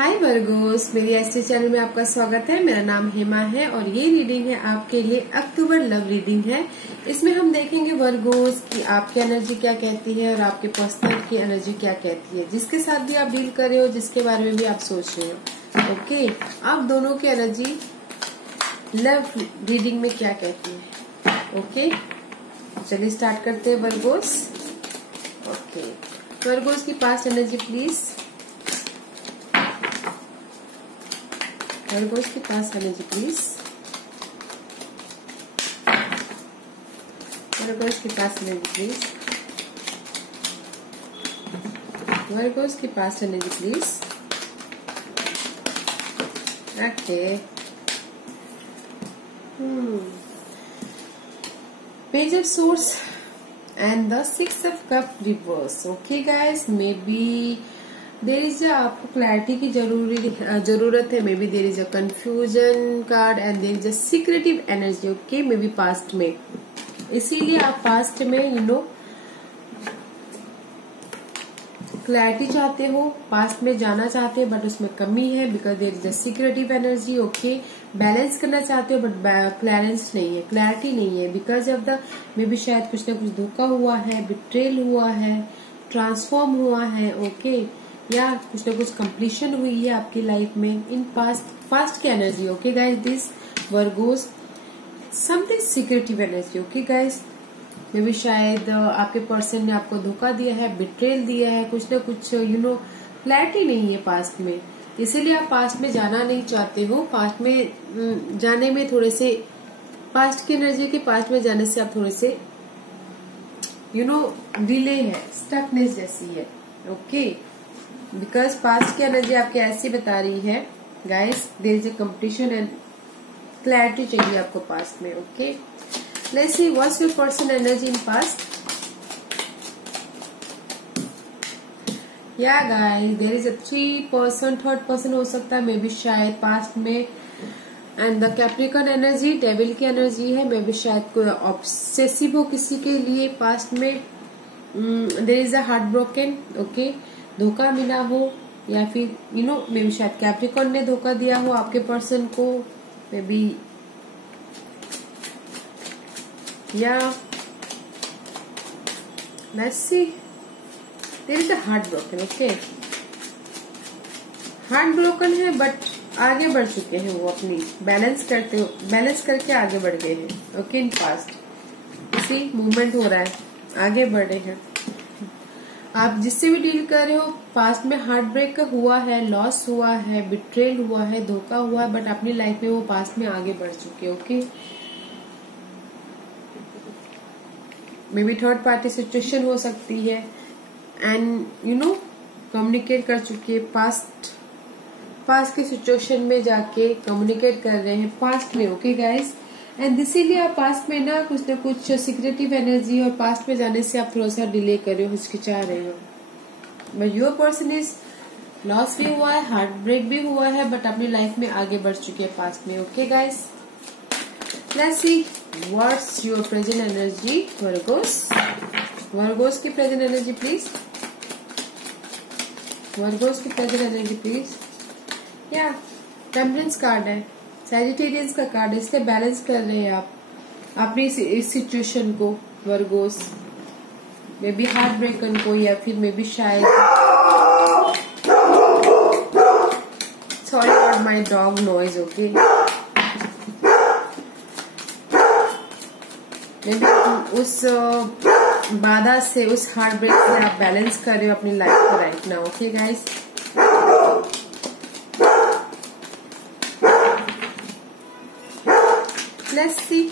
हाय Virgo's, मेरी astro channel में आपका स्वागत है। मेरा नाम हेमा है और ये रीडिंग है आपके लिए अक्टूबर लव रीडिंग है। इसमें हम देखेंगे वर्गोस की आपकी एनर्जी क्या कहती है और आपके पर्सनल की एनर्जी क्या कहती है, जिसके साथ भी आप डील कर रहे हो, जिसके बारे में भी आप सोच रहे हो। ओके, आप दोनों की एनर्जी लव रीडिंग में क्या कहती है। ओके, चलिए स्टार्ट करते हैं वर्गोस। ओके, वर्गोस की पास्ट एनर्जी प्लीज। वर्गोस के पास एनर्जी प्लीज। वर्गोस के पास एनर्जी प्लीज। वर्गोस के पास energy please. Okay, page of swords and the six of cup reverse. Okay guys, may be there is आपको clarity की जरूरत है। मे be there is a confusion card and there is a secretive energy. Okay, may be past में, इसीलिए आप past में clarity चाहते हो, पास्ट में जाना चाहते हो, बट उसमें कमी है because there is a secretive energy. Okay, balance करना चाहते हो बट क्लैरेंस नहीं है, क्लैरिटी नहीं है because of the may be शायद कुछ ना कुछ धोखा हुआ है, बिट्रेल हुआ है, ट्रांसफॉर्म हुआ है। ओके, या कुछ ना कुछ कंप्लीशन हुई है आपकी लाइफ में इन पास्ट की energy. Okay guys, this Virgo's something secretive energy. Okay guys, may B शायद आपके पर्सन ने आपको धोखा दिया है, बिट्रेल दिया है, कुछ ना कुछ क्लैरिटी नहीं है पास्ट में, इसीलिए आप पास्ट में जाना नहीं चाहते हो। पास्ट में जाने में थोड़े से, पास्ट की एनर्जी के पास्ट में जाने से आप थोड़े से डिले है, स्टकनेस जैसी है। ओके, बिकॉज पास्ट की एनर्जी आपकी ऐसी बता रही है guys, there is a competition and clarity चाहिए आपको पास्ट में। Okay, let's see what's your person energy in past. या guys, there is a third person हो सकता है, मे बी शायद पास्ट में। And the Capricorn energy devil की एनर्जी है, मे बी शायद कोई ऑब्सेसिव हो किसी के लिए पास्ट में। There is a heart broken. Okay, धोखा मिला हो, या फिर मे बी शायद कैप्रिकॉर्न ने धोखा दिया हो आपके पर्सन को, मे बी, या let's see, there is a heart broken. Okay, heart broken है बट आगे बढ़ चुके हैं वो, अपनी बैलेंस करके आगे बढ़ गए हैं। ओके, इन पास्ट इसी मूवमेंट हो रहा है, आगे बढ़ रहे हैं। आप जिससे भी डील कर रहे हो, पास्ट में हार्ट ब्रेक हुआ है, लॉस हुआ है, बिट्रेल हुआ है, धोखा हुआ है, बट अपनी लाइफ में वो पास्ट में आगे बढ़ चुके। Okay, may be third party situation हो सकती है एंड कम्युनिकेट कर चुके हैं, पास्ट के सिचुएशन में जाके कम्युनिकेट कर रहे हैं पास्ट में। ओके गाइस, एंड इसीलिए आप पास्ट में कुछ ना कुछ सीक्रेटिव एनर्जी और पास्ट में जाने से आप थोड़ा सा डिले कर रहे हो, हिचकिचा रहे हो। But your person is loss भी हुआ है, हार्ट ब्रेक भी हुआ है, बट अपनी लाइफ में आगे बढ़ चुके हैं पास्ट में। Okay guys, let's see what's your present energy Virgo's. Virgo's की प्रेजेंट एनर्जी प्लीज। वर्गोस की प्रेजेंट एनर्जी प्लीज। या टेम्परेंस कार्ड है, सैजिटेरियस का कार्ड है, इसलिए बैलेंस कर रहे हैं आप अपनी इस सिचुएशन को वर्गोस, मे बी हार्ट ब्रेकन को, या फिर मे बी शायद, sorry for my dog noise. Okay, may be उस बाधा से, उस हार्ट ब्रेक से आप बैलेंस कर रहे हो अपनी लाइफ को right now. Okay guys, let's see.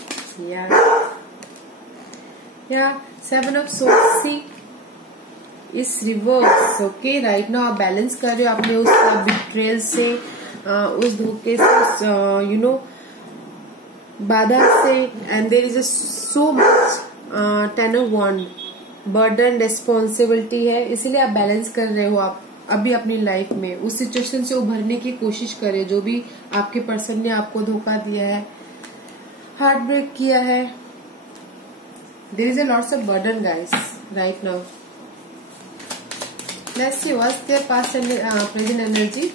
Yeah, seven of swords, see, is reverse. Okay, right now आप बैलेंस कर रहे हो अपने उस बिट्रेल से, उस धोखे से, उस बाधा से, and there is so much ten of wand, burden, responsibility है, इसीलिए आप बैलेंस कर रहे हो आप अभी अपनी लाइफ में, उस सिचुएशन से उभरने की कोशिश करें जो भी आपके पर्सन ने आपको धोखा दिया है, हार्ट ब्रेक किया है। There is a lots of burden guys right now. Let's see what's their past and present energy.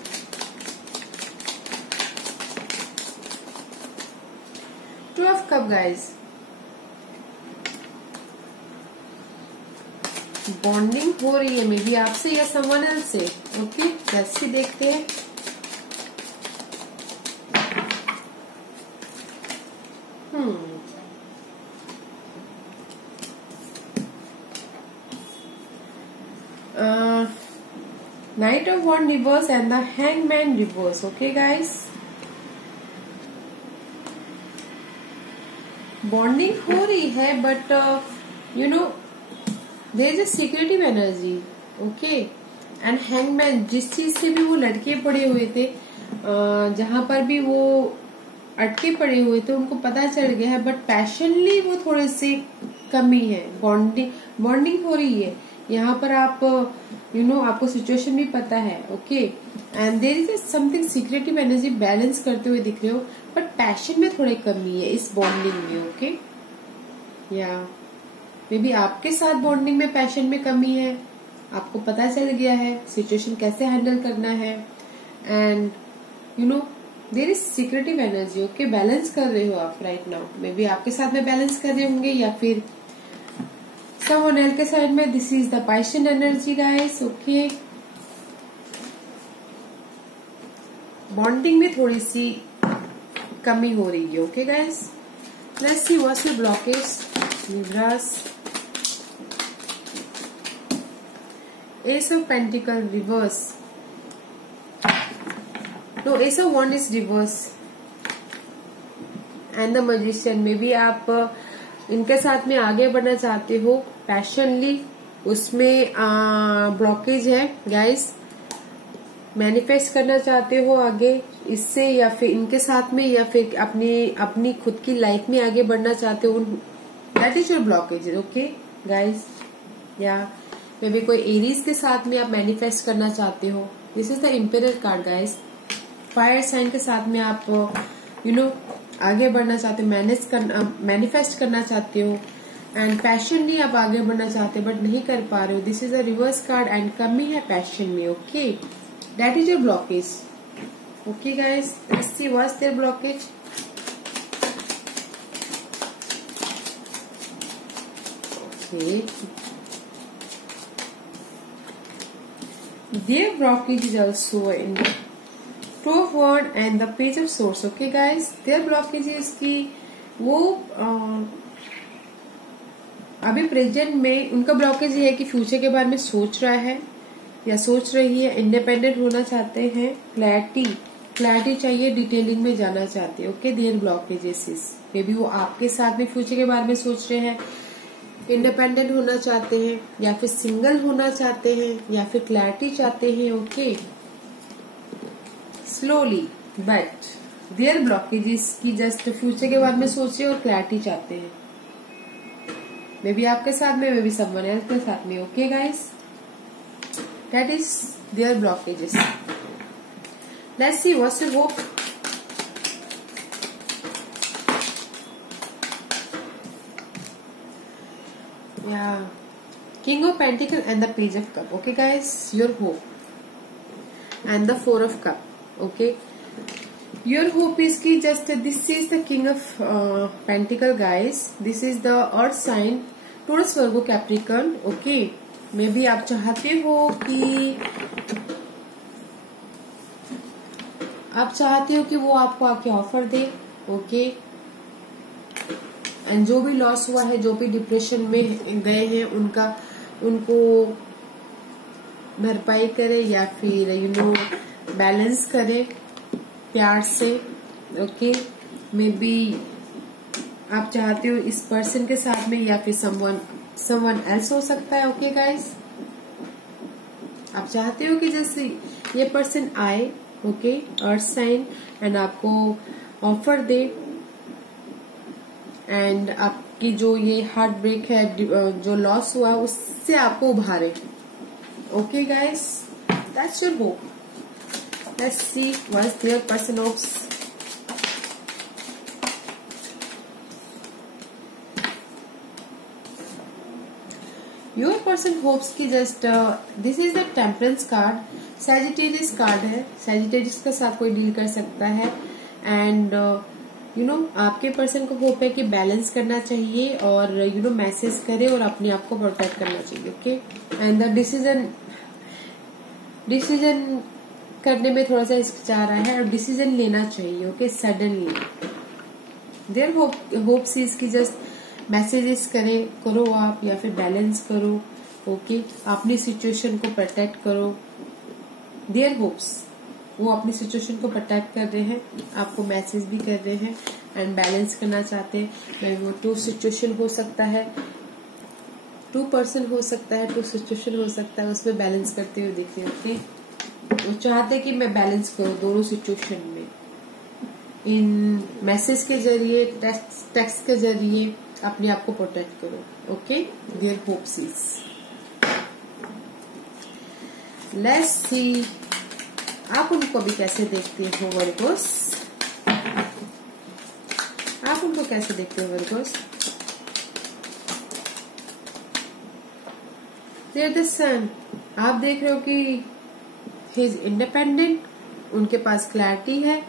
Of cup guys, bonding हो रही है मे बी आपसे या समवन एल्स से। ओके, जैसे देखते हैं। Knight of Wands reverse and the Hangman reverse. Okay guys, bonding हो रही है but you know there is a secretive energy. Okay, and Hangman, जिस चीज से भी वो लटके पड़े हुए थे, जहां पर भी वो अटके पड़े हुए थे, उनको पता चल गया है बट पैशनली वो थोड़े से कमी है। बॉन्डिंग हो रही है यहाँ पर। आप आपको सिचुएशन भी पता है। Okay, and there is something secretive energy balance करते हुए दिख रहे हो बट पैशन में थोड़ी कमी है इस बॉन्डिंग में। ओके, या मे बी आपके साथ बॉन्डिंग में पैशन में कमी है, आपको पता चल गया है सिचुएशन कैसे हैंडल करना है, and there is secretive energy. Okay, balance कर रहे हो आप राइट नाउ, मे बी आपके साथ में बैलेंस कर रहे होंगे या फिर someone else के साइड में। This is the passion energy guys. Okay, bonding में थोड़ी सी कमी हो रही है। Okay guys, let's see what's your blockage Libras. Ace of pentacle reverse, no ace of wand is reverse and the magician. Maybe आप इनके साथ में आगे बढ़ना चाहते हो पैशनली, उसमें ब्लॉकेज है गाइस। मैनिफेस्ट करना चाहते हो आगे इससे, या फिर इनके साथ में, या फिर अपनी खुद की लाइफ में आगे बढ़ना चाहते हो। That is your blockage. Okay guys, या मे बी कोई एरीज के साथ में आप मैनिफेस्ट करना चाहते हो। This is the emperor card guys. Fire sign के साथ में आप आगे बढ़ना चाहते हो, मैनिफेस्ट करना चाहते हो, एंड पैशनली आप आगे बढ़ना चाहते हो बट नहीं कर पा रहे हो। This is a reverse card and कमी है पैशन में। Okay, that is your blockage. Okay guys, let's see what's their blockage. Okay, their blockage is also in Two of Wands and the Page of Swords. Okay guys, their blockage is कि वो अभी present में उनका blockage ये है कि future के बारे में सोच रहा है या सोच रही है, इंडिपेंडेंट होना चाहते हैं, क्लैरिटी चाहिए, डिटेलिंग में जाना चाहते हैं। Okay, their blockages is may be वो आपके साथ में फ्यूचर के बारे में सोच रहे हैं, इंडिपेंडेंट होना चाहते हैं, या फिर सिंगल होना चाहते हैं, या फिर क्लैरिटी चाहते हैं। Okay, slowly but their blockages की जस्ट फ्यूचर के बारे में सोच रहे और क्लैरिटी चाहते हैं। मे बी आपके साथ में, मे बी समवन एल्स के साथ में। Okay guys, that is there blockages. Let's see what's your hope. या king of pentacle and the page of cup. Okay guys, your hope and the four of cup. Okay, your hope is कि just this is the king of pentacle guys. This is the earth sign, Taurus, Virgo, Capricorn. Okay, maybe आप चाहते हो कि वो आपको आके offer they. Okay, and जो भी लॉस हुआ है, जो भी डिप्रेशन में गए हैं, उनको भरपाई करे या फिर बैलेंस करे प्यार से। ओके, मे बी आप चाहते हो इस पर्सन के साथ में, या फिर समवन एल्स हो सकता है। ओके गाइस, आप चाहते हो कि जैसे ये पर्सन आए, ओके, अर्थ साइन, एंड आपको ऑफर दे, एंड आपकी जो ये हार्ट ब्रेक है, जो लॉस हुआ, उससे आपको उभारे। Okay guys, that's your hope. Let's see what's their person hopes. Your person hopes कि just this is the temperance card, Sagittarius card है। Sagittarius के साथ कोई डील कर सकता है, एंड आपके पर्सन को होप है कि बैलेंस करना चाहिए और मैसेज करे और अपने आप को प्रोटेक्ट करना चाहिए। ओके, एंड द डिसीजन करने में थोड़ा सा हिचकिचा रहा है और डिसीजन लेना चाहिए। Okay, suddenly their hopes is की जस्ट मैसेजेस करो आप, या फिर बैलेंस करो। ओके, अपनी सिचुएशन को प्रोटेक्ट करो। देयर होप्स, वो अपनी सिचुएशन को प्रोटेक्ट कर रहे हैं, आपको मैसेज भी कर रहे हैं एंड बैलेंस करना चाहते हैं। वो 2 सिचुएशन हो सकता है, 2 पर्सन हो सकता है, 2 सिचुएशन हो सकता है, उसमें बैलेंस करते हुए दिख रहे होते। वो चाहते कि मैं बैलेंस करूं दोनों सिचुएशन में, इन मैसेज के जरिए, टेक्स्ट के जरिए अपने आप को प्रोटेक्ट करो। Okay, their hopes is, let's see आप उनको भी कैसे देखते हो वर्गोस, आप उनको कैसे देखते हो वर्गोस। देयर द सन, आप देख रहे हो कि ही इज इंडिपेंडेंट, उनके पास क्लैरिटी है,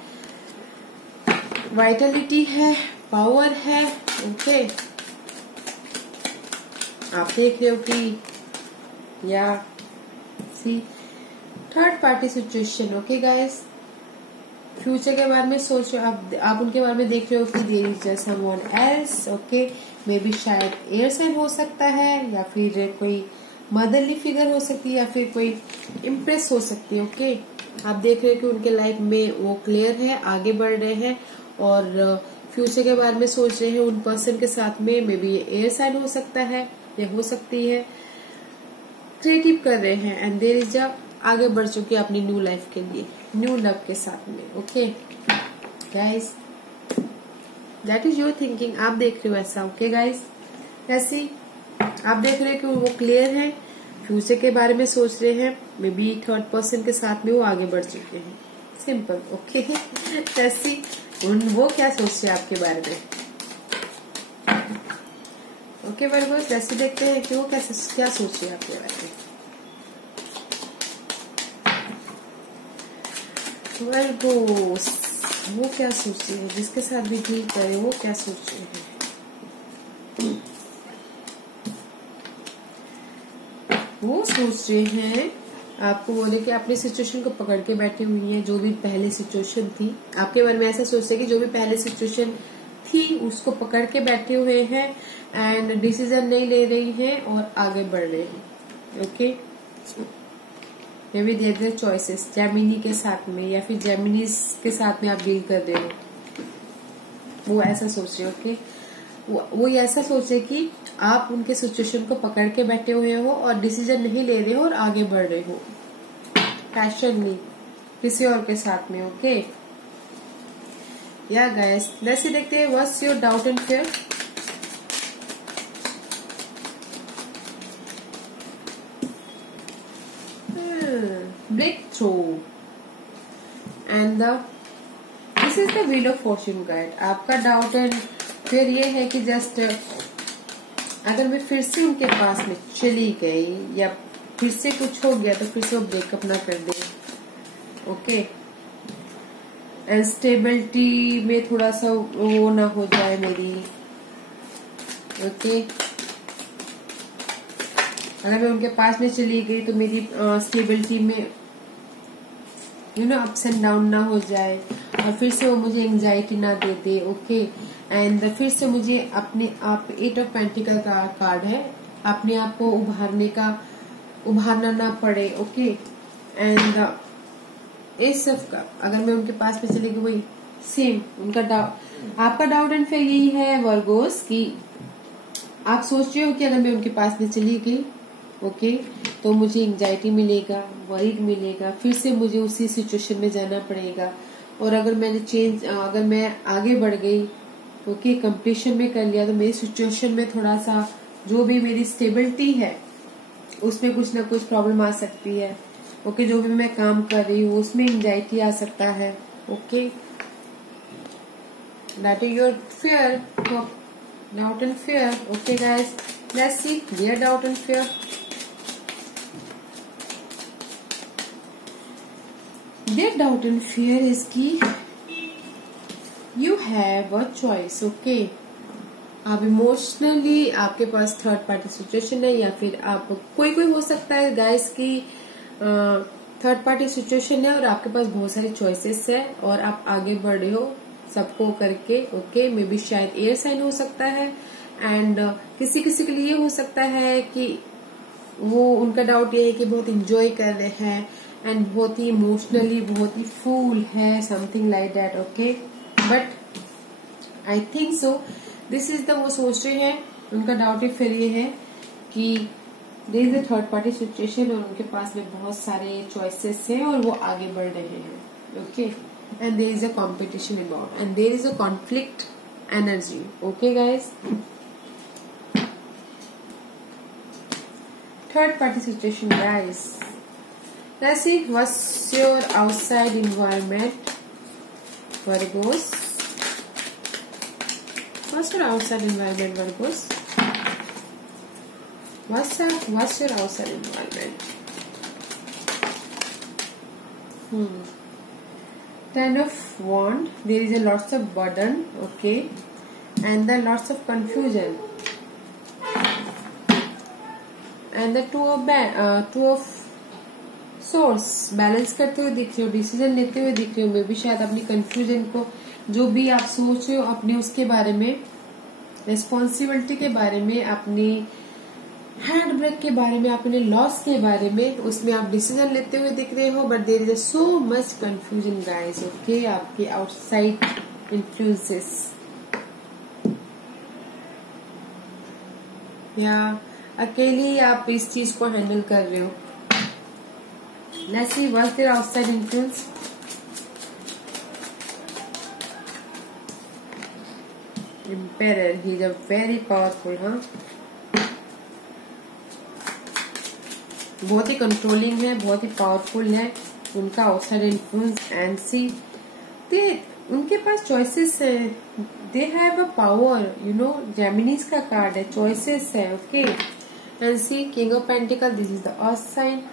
वाइटलिटी है, पावर है। ओके, आप देख रहे हो कि या see third party situation. Okay guys, future के बारे में सोच रहे हो आप उनके बारे में देख रहे हो कि there is just someone else. Okay, may be शायद एयर साइन हो सकता है, या फिर कोई मदरली फिगर हो सकती है, या फिर कोई इम्प्रेस हो सकती है। ओके, आप देख रहे हो कि उनके लाइफ में वो क्लियर है, आगे बढ़ रहे हैं और फ्यूचर के बारे में सोच रहे हैं उन पर्सन के साथ में। मे बी एयर साइन हो सकता है, या हो सकती है क्रिएटिव कर रहे हैं एंड देयर इज आगे बढ़ चुके अपनी न्यू लाइफ के लिए, न्यू लव के साथ में। Okay guys, that is your thinking, आप देख रहे हो ऐसा। ओके गाइस, ऐसी आप देख रहे हो कि वो क्लियर है, फ्यूचर के बारे में सोच रहे हैं, मे बी थर्ड पर्सन के साथ में वो आगे बढ़ चुके हैं। सिंपल। ओके, ऐसी वो क्या सोच रहे हैं आपके बारे में। ओके वर्गोस, जैसे देखते हैं कि वो क्या सोच रहे हैं आपके बारे में। वर्गोस, वो क्या सोच रहे हैं, जिसके साथ भी डील करें वो क्या सोच रहे हैं। वो सोच रहे हैं आपको बोले कि अपनी सिचुएशन को पकड़ के बैठी हुई है। जो भी पहले सिचुएशन थी आपके बारे में ऐसा सोचते हैं कि जो भी पहले सिचुएशन थी उसको पकड़ के बैठे हुए हैं एंड डिसीजन नहीं ले रही हैं और आगे बढ़ रहे हैं। Okay, may be there choices Gemini के साथ में, या फिर जेमिनीज के साथ में आप डील कर रहे हो, वो ऐसा सोच रहे हो। ओके, वो ऐसा सोचे कि आप उनके सिचुएशन को पकड़ के बैठे हुए हो और डिसीजन नहीं ले रहे हो और आगे बढ़ रहे हो पैशनली किसी और के साथ में। ओके या गाइस, लेट्स देखते हैं what's your doubt and fear. Break through and this is the wheel of fortune guide. आपका डाउट एंड फिर ये है कि जस्ट अगर मैं फिर से उनके पास में चली गई या फिर से कुछ हो गया तो फिर से वो ब्रेकअप ना कर दे। ओके, एंड स्टेबिलिटी में थोड़ा सा वो ना हो जाए मेरी। ओके, अगर मैं उनके पास में चली गई तो मेरी स्टेबिलिटी में अप्स एंड डाउन ना हो जाए और फिर से वो मुझे एंजाइटी ना दे दे। ओके, एंड फिर से मुझे अपने आप 8 ऑफ पेंटिकल का कार्ड है, अपने आप को उभारना ना पड़े। ओके, एंड इस सब का अगर मैं उनके पास में चली गई वही सेम उनका डाउट, आपका डाउट एंड फिर यही है वर्गोस कि आप सोच रहे हो कि अगर मैं उनके पास में चली गई ओके तो मुझे एंजाइटी मिलेगा, वरीड मिलेगा, फिर से मुझे उसी सिचुएशन में जाना पड़ेगा। और अगर मैं आगे बढ़ गई ओके कंप्लीशन में कर लिया तो मेरी सिचुएशन में थोड़ा सा जो भी मेरी स्टेबिलिटी है उसमें कुछ ना कुछ प्रॉब्लम आ सकती है। ओके, जो भी मैं काम कर रही हूँ उसमें एंजाइटी आ सकता है। Okay, that is your fear, doubt and fear. Okay guys, let's see their doubt and fear. Their doubt and fear is की you have a choice, okay. आप इमोशनली आपके पास थर्ड पार्टी सिचुएशन है, या फिर आप कोई हो सकता है गाइस की थर्ड पार्टी सिचुएशन है और आपके पास बहुत सारी चॉइसेस है और आप आगे बढ़ रहे हो सबको करके, ओके। मे बी शायद एयर साइन हो सकता है, एंड किसी किसी के लिए हो सकता है कि वो उनका डाउट ये है कि बहुत इंजॉय कर रहे हैं एंड बहुत ही इमोशनली बहुत ही फुल है, something like that, okay. But I think so this is the, वो सोच रहे हैं, उनका डाउट ही फिर ये है कि there is a third party situation और उनके पास में बहुत सारे चॉइसेस हैं और वो आगे बढ़ रहे हैं, okay. And there is a competition involve and there is a conflict energy, okay guys. Third party situation guys, let's see what's your outside environment, Virgos. What's your outside environment, Virgos? What's your outside environment? Ten of Wand. There is a lots of burden, okay, and then lots of confusion. And the two of Swords. Balance करते हुए दिख रहे हो, decision लेते हुए दिख रहे हो, मे बी शायद अपनी कंफ्यूजन को, जो भी आप सोच रहे हो अपने उसके बारे में, रिस्पॉन्सिबिलिटी के बारे में, अपनी हैंड ब्रेक के बारे में, अपने लॉस के बारे में, उसमें आप डिसीजन लेते हुए दिख रहे हो। But there is so much confusion guys, okay. आपके आउटसाइड इन्फ्लुएंसेस या अकेले ही आप इस चीज को हैंडल कर रहे हो। Let's see what's their outside influence. Emperor, he is a very powerful, हाँ। बहुत ही कंट्रोलिंग है, बहुत ही पावरफुल है उनका आउटसाइड इन्फ्लुएंस। एंड सी उनके पास चॉइसेस है, they have a power, you know. Geminis का कार्ड है, चॉइसेस है, okay. And see king of pentacle, this is the earth sign,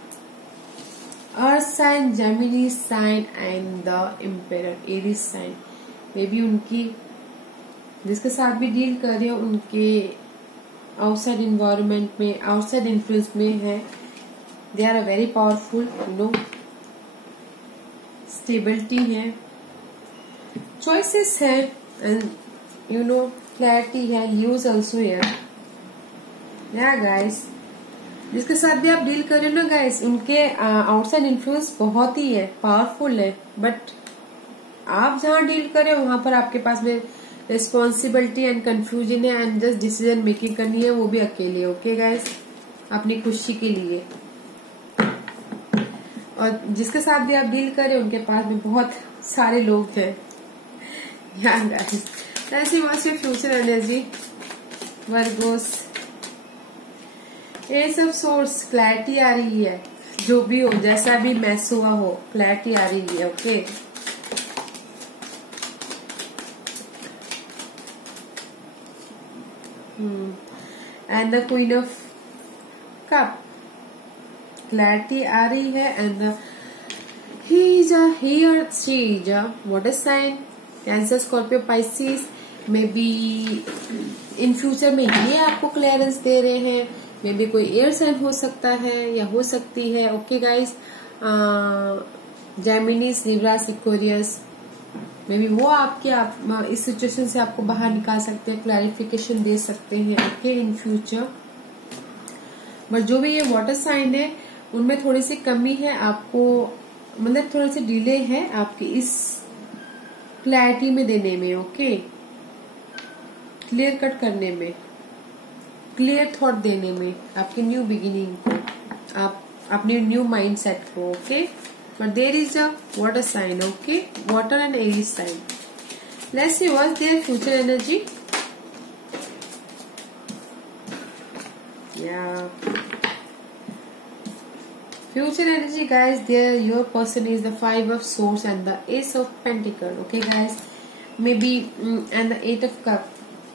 earth sign, Gemini sign and the emperor, Aries sign. Maybe बी उनकी जिसके साथ भी deal कर रहे हो उनके आउटसाइड इन्वायरमेंट में, आउटसाइड इन्फ्लुएंस में है, they are a very powerful, you know. Stability है, चॉइसेस है, एंड यू नो क्लैरिटी है। यूज ऑल्सो हियर, या गाइस जिसके साथ भी आप डील कर रहे हो ना गाइस, उनके आउटसाइड इन्फ्लुएंस बहुत ही है, पावरफुल है। बट आप जहां डील कर रहे हो वहां पर आपके पास में रिस्पॉन्सिबिलिटी एंड कंफ्यूजन है, एंड जस्ट डिसीजन मेकिंग करनी है, वो भी अकेले, ओके गाइस, अपनी खुशी के लिए। और जिसके साथ भी आप डील कर रहे हो उनके पास में बहुत सारे लोग हैं, या गाइस। ऐसी watch your future energy Virgo's, ये सब सोर्स, क्लैरिटी आ रही है, जो भी हो, जैसा भी मैस हुआ हो, क्लैरिटी आ रही है, okay. And the queen of cup, clarity आ रही है। And he or she is a water sign, Cancer, Scorpio, Pisces. May be in future में ये आपको क्लियरेंस दे रहे हैं। मे बी कोई एयर साइन हो सकता है या हो सकती है, okay guys. Geminis, Libras, Aquarius, may B वो आपके इस सिचुएशन से आपको बाहर निकाल सकते हैं, क्लैरिफिकेशन दे सकते हैं, ओके, इन फ्यूचर। बट जो भी ये वाटर साइन है उनमें थोड़ी सी कमी है आपको, मतलब थोड़ा सा डिले है आपकी इस क्लैरिटी में देने में, ओके, क्लियर कट करने में, क्लियर थॉट देने में, आपकी न्यू बिगिनिंग को, आप अपने न्यू माइंड सेट को, ओके। But there is a water sign, okay, water and Aries sign. Let's see what's their future energy. या future energy guys, there your person is the 5 of swords and the ace of pentacle, okay guys। maybe and the 8 of cup,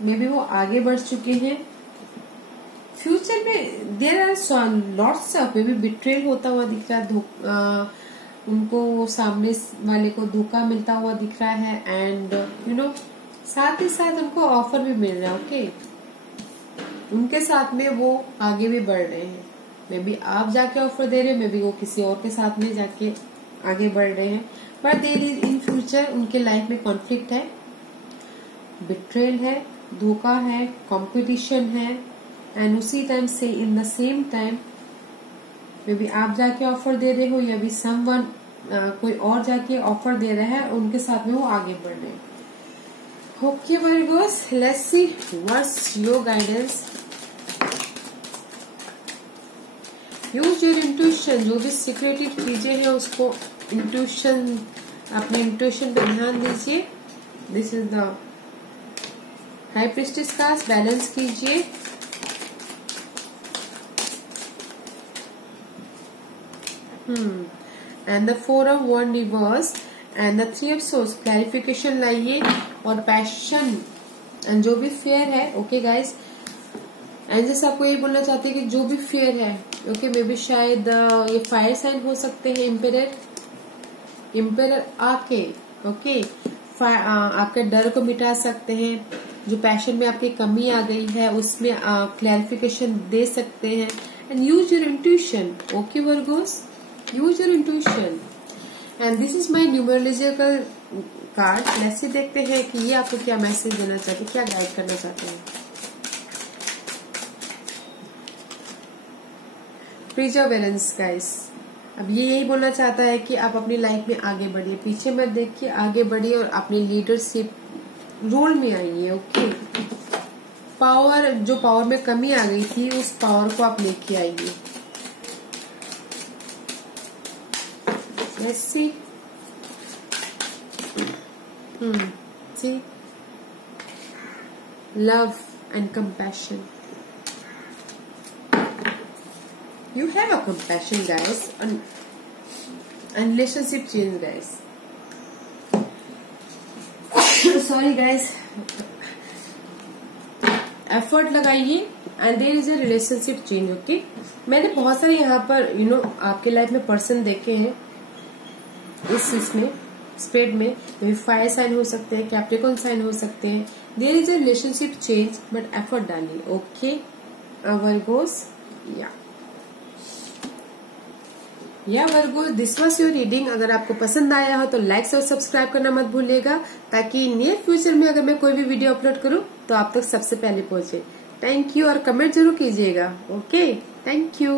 maybe वो आगे बढ़ चुके हैं future में। there are lots of, may be betrayal होता हुआ दिख रहा है, उनको सामने वाले को धोखा मिलता हुआ दिख रहा है एंड साथ ही साथ उनको ऑफर भी मिल रहा है। ओके, उनके साथ में वो आगे भी बढ़ रहे हैं। मे बी आप जाके ऑफर दे रहे हैं, मे बी वो किसी और के साथ में जाके आगे बढ़ रहे हैं, but there is in future उनके लाइफ में कॉन्फ्लिक्ट है, बिट्रेल है, धोखा है, कंपटीशन है एंड उसी टाइम से in the same time maybe आप जाके ऑफर दे रहे हो या भी समवन कोई और जाके ऑफर दे रहा है और उनके साथ में वो आगे बढ़ रहे हैं। Okay Virgo's, let's see what's your guidance. Use your intuition, जो भी सीक्रेटिव चीजें हैं उसको इंट्यूशन, अपने इंट्यूशन पे ध्यान दीजिए। This is the high priestess card, balance कीजिए। And the 4 of Wands reverse and the 3 of Swords, clarification लाइए और पैशन एंड जो भी फेयर है। ओके गाइस, एंड जैसे आपको ये बोलना चाहते हैं कि जो भी फेयर है, ओके मे बी शायद ये फायर साइन हो सकते हैं। इम्पेरर आके ओके आपके डर को मिटा सकते हैं। जो पैशन में आपकी कमी आ गई है उसमें क्लैरिफिकेशन दे सकते हैं। And use your intuition. Okay Virgo's, use your intuition. And this is my numerological card. ऐसे देखते हैं कि ये आपको क्या मैसेज देना चाहते हैं, क्या गाइड करना चाहते हैं। प्रिजर्वेरेंस गाइस, अब ये यही बोलना चाहता है कि आप अपनी लाइफ में आगे बढ़िए, पीछे मत देखिए, आगे बढ़िए और अपनी लीडरशिप रोल में आइए। ओके, पावर, जो पावर में कमी आ गई थी उस पावर को आप लेके आइए। Let's see. See, love and compassion. You have a compassion, guys, and relationship change, guys. Sorry, guys. Effort लगाइए and there is a relationship change. Okay, मैंने बहुत सारे यहाँ पर आपके लाइफ में पर्सन देखे हैं इस इसमें स्प्रेड में। फायर साइन हो सकते हैं, कैप्रिकॉर्न साइन हो सकते हैं। There is a relationship change but effort डालिए। ओके वर्गोस, या Virgos, this was your reading. अगर आपको पसंद आया हो तो लाइक और सब्सक्राइब करना मत भूलिएगा, ताकि नियर फ्यूचर में अगर मैं कोई भी वीडियो अपलोड करूं तो आप तक सबसे पहले पहुंचे। थैंक यू और कमेंट जरूर कीजिएगा। Okay, thank you.